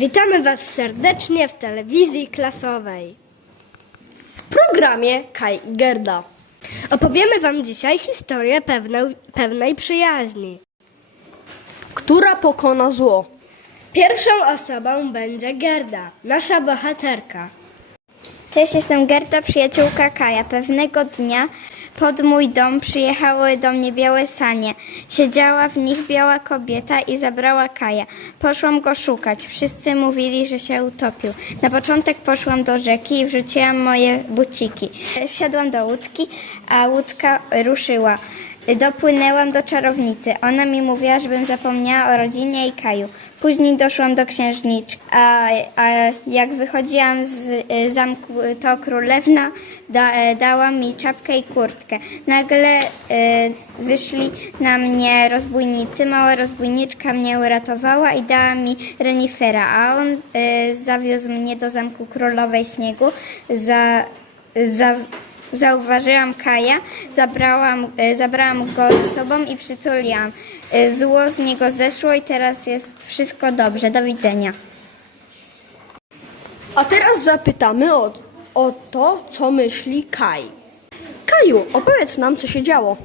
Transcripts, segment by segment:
Witamy Was serdecznie w telewizji klasowej. W programie Kaj i Gerda. Opowiemy Wam dzisiaj historię pewnej, pewnej przyjaźni. Która pokona zło? Pierwszą osobą będzie Gerda, nasza bohaterka. Cześć, jestem Gerda, przyjaciółka Kaja. Pewnego dnia pod mój dom przyjechały do mnie białe sanie. Siedziała w nich biała kobieta i zabrała Kaja. Poszłam go szukać. Wszyscy mówili, że się utopił. Na początek poszłam do rzeki i wrzuciłam moje buciki. Wsiadłam do łódki, a łódka ruszyła. Dopłynęłam do czarownicy. Ona mi mówiła, żebym zapomniała o rodzinie i Kaju. Później doszłam do księżniczki, a, a jak wychodziłam z y, zamku, to królewna da, e, dała mi czapkę i kurtkę. Nagle y, wyszli na mnie rozbójnicy. Mała rozbójniczka mnie uratowała i dała mi renifera, a on y, zawiózł mnie do zamku królowej śniegu. Za, za, Zauważyłam Kaja, zabrałam, e, zabrałam go ze sobą i przytuliłam. E, Zło z niego zeszło i teraz jest wszystko dobrze. Do widzenia. A teraz zapytamy o, o to, co myśli Kaj. Kaju, opowiedz nam, co się działo.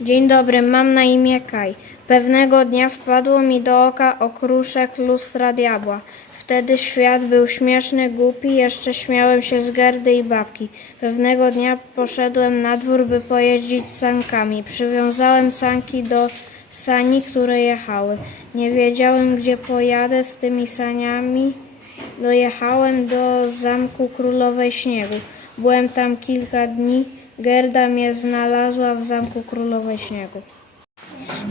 Dzień dobry, mam na imię Kaj. Pewnego dnia wpadło mi do oka okruszek lustra diabła. Wtedy świat był śmieszny, głupi, jeszcze śmiałem się z gardy i babki. Pewnego dnia poszedłem na dwór, by pojeździć sankami. Przywiązałem sanki do sani, które jechały. Nie wiedziałem, gdzie pojadę z tymi saniami. Dojechałem do zamku Królowej Śniegu. Byłem tam kilka dni. Gerda mnie znalazła w zamku Królowej Śniegu.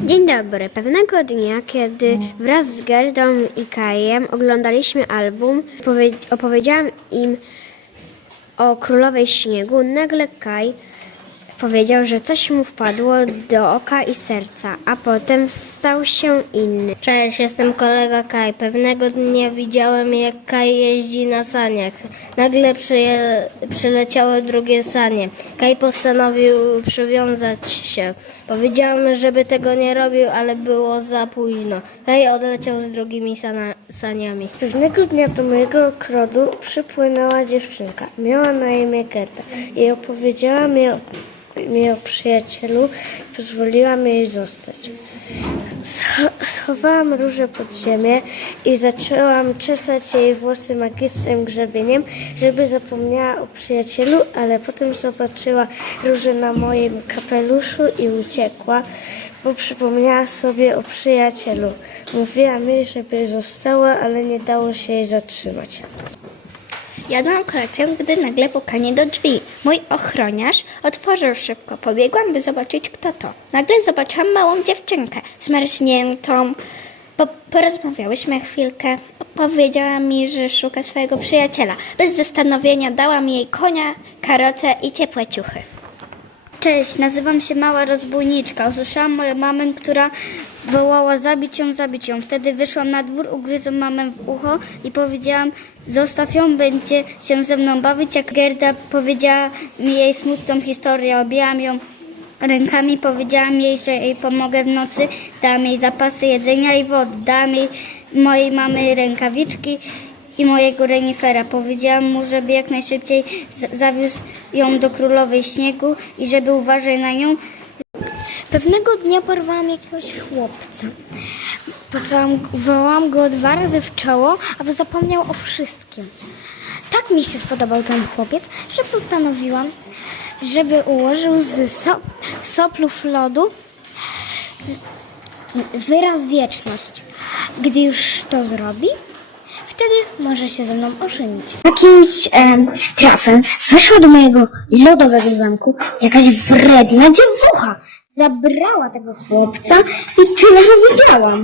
Dzień dobry. Pewnego dnia, kiedy wraz z Gerdą i Kajem oglądaliśmy album, powie- opowiedziałam im o Królowej Śniegu, nagle Kaj powiedział, że coś mu wpadło do oka i serca, a potem stał się inny. Cześć, jestem kolega Kaj. Pewnego dnia widziałem, jak Kaj jeździ na saniach. Nagle przyje, przyleciały drugie sanie. Kaj postanowił przywiązać się. Powiedziałem, żeby tego nie robił, ale było za późno. Kaj odleciał z drugimi sana, saniami. Pewnego dnia do mojego ogrodu przypłynęła dziewczynka. Miała na imię Gerda i opowiedziała mi o, mi o przyjacielu i pozwoliłam jej zostać. Scho- Schowałam różę pod ziemię i zaczęłam czesać jej włosy magicznym grzebieniem, żeby zapomniała o przyjacielu, ale potem zobaczyła różę na moim kapeluszu i uciekła, bo przypomniała sobie o przyjacielu. Mówiła mi, żeby została, ale nie dało się jej zatrzymać. Jadłam kolację, gdy nagle pukanie do drzwi. Mój ochroniarz otworzył szybko. Pobiegłam, by zobaczyć, kto to. Nagle zobaczyłam małą dziewczynkę, zmarzniętą. Po, porozmawiałyśmy chwilkę. Powiedziała mi, że szuka swojego przyjaciela. Bez zastanowienia dałam jej konia, karocę i ciepłe ciuchy. Cześć, nazywam się Mała Rozbójniczka. Usłyszałam moją mamę, która wołała zabić ją, zabić ją. Wtedy wyszłam na dwór, ugryzłam mamę w ucho i powiedziałam, zostaw ją, będzie się ze mną bawić. Jak Gerda powiedziała mi jej smutną historię, objęłam ją rękami, powiedziałam jej, że jej pomogę w nocy, dałam jej zapasy jedzenia i wody, dałam jej mojej mamy rękawiczki i mojego renifera. Powiedziałam mu, żeby jak najszybciej zawiózł ją do królowej śniegu i żeby uważał na nią. Pewnego dnia porwałam jakiegoś chłopca. Pocałam, wołałam go dwa razy w czoło, aby zapomniał o wszystkim. Tak mi się spodobał ten chłopiec, że postanowiłam, żeby ułożył z so, soplów lodu wyraz wieczność. Gdy już to zrobi, wtedy może się ze mną ożenić. Jakimś em, trafem weszła do mojego lodowego zamku jakaś wredna dziewucha. Zabrała tego chłopca i tyle powiedziałam.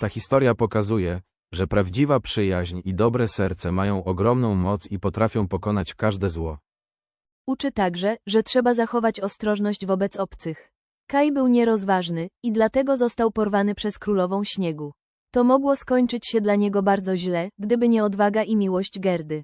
Ta historia pokazuje, że prawdziwa przyjaźń i dobre serce mają ogromną moc i potrafią pokonać każde zło. Uczy także, że trzeba zachować ostrożność wobec obcych. Kaj był nierozważny i dlatego został porwany przez królową śniegu. To mogło skończyć się dla niego bardzo źle, gdyby nie odwaga i miłość Gerdy.